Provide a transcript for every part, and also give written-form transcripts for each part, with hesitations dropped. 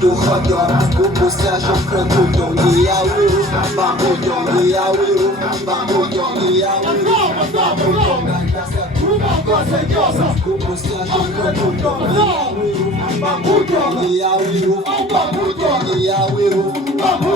Du chodor, upustia shokre tudo dia wiru, bambu dia wiru, bambu dia wiru, upustia shokre tudo dia wiru, bambu dia wiru, bambu dia wiru, bambu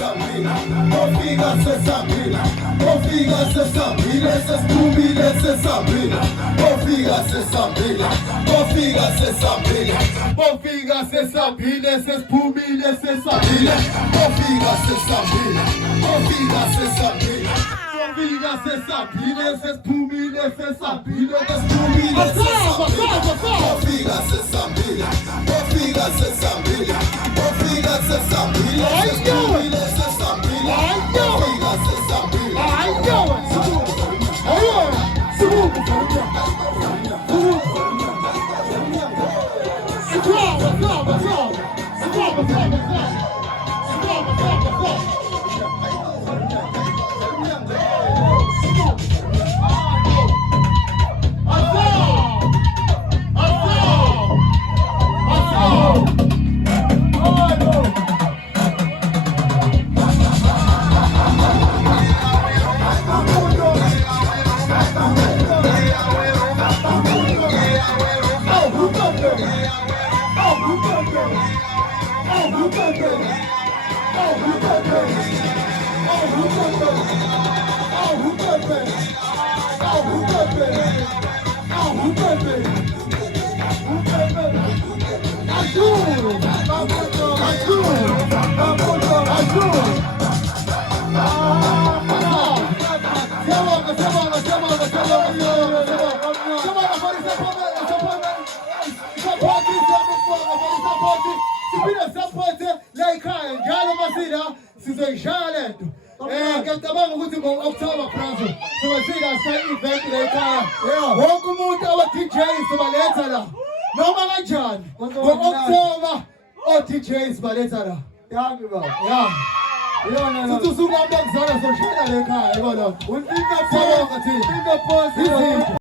Sabrina, configa se Sabrina, configa se Sabrina, se Sabrina, se Sabrina, configa se Sabrina, configa se Sabrina, configa se Sabrina, se Sabrina, se Sabrina, configa se Sabrina, configa se Sabrina, configa se Sabrina, se Sabrina, se Sabrina, se Sabrina, se Sabrina, configa se Sabrina, configa se Sabrina, configa se Sabrina, se Sabrina, se Sabrina, configa se Sabrina. I know it. Ngiyacabanga ukuthi ngo-October Prazo sizofika se-event lekhaya wonke umuntu aba-DJs sibaletha la noma kanjani ngo-October o-DJs sibaletha la sithi usuku lami lokuzalwa sizoshayela lekhaya yabo lokho.